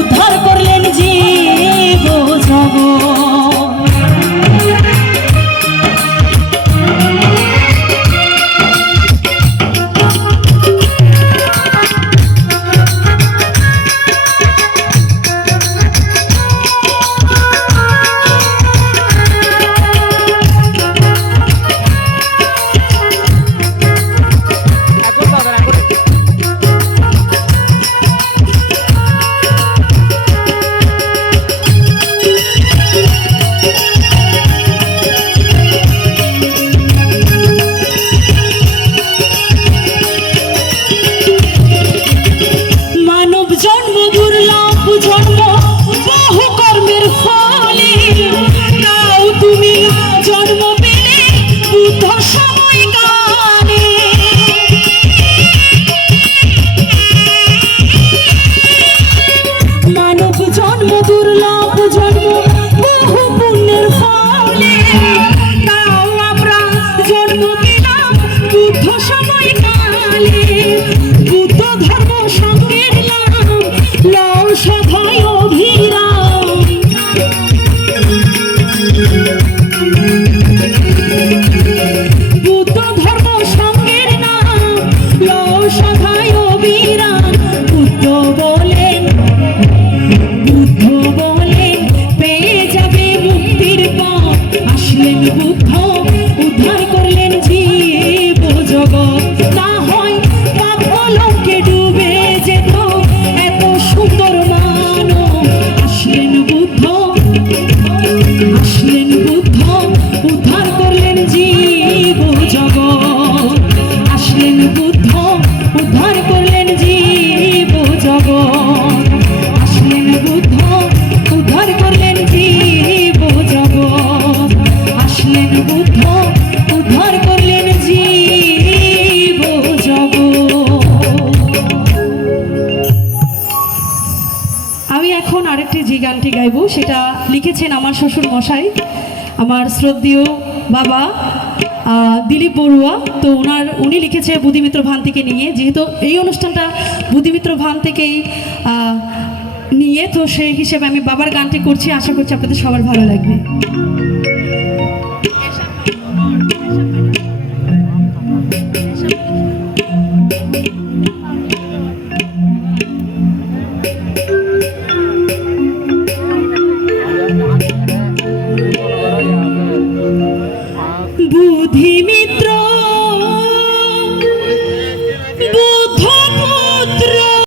উদ্ধার দুর্লভ বুদ্ধ উদ্ধার করলেন জীব জগৎ। এখন আরেকটি যে গানটি গাইব, সেটা লিখেছেন আমার শ্বশুর মশাই, আমার শ্রদ্ধেয় বাবা দিলীপ বড়ুয়া। তো ওনার উনি লিখেছে বুদ্ধিমিত্র ভান থেকে নিয়ে। যেহেতু এই অনুষ্ঠানটা বুদ্ধিমিত্র ভান থেকেই নিয়ে, তো সেই হিসেবে আমি বাবার গানটি করছি। আশা করছি আপনাদের সবার ভালো লাগবে।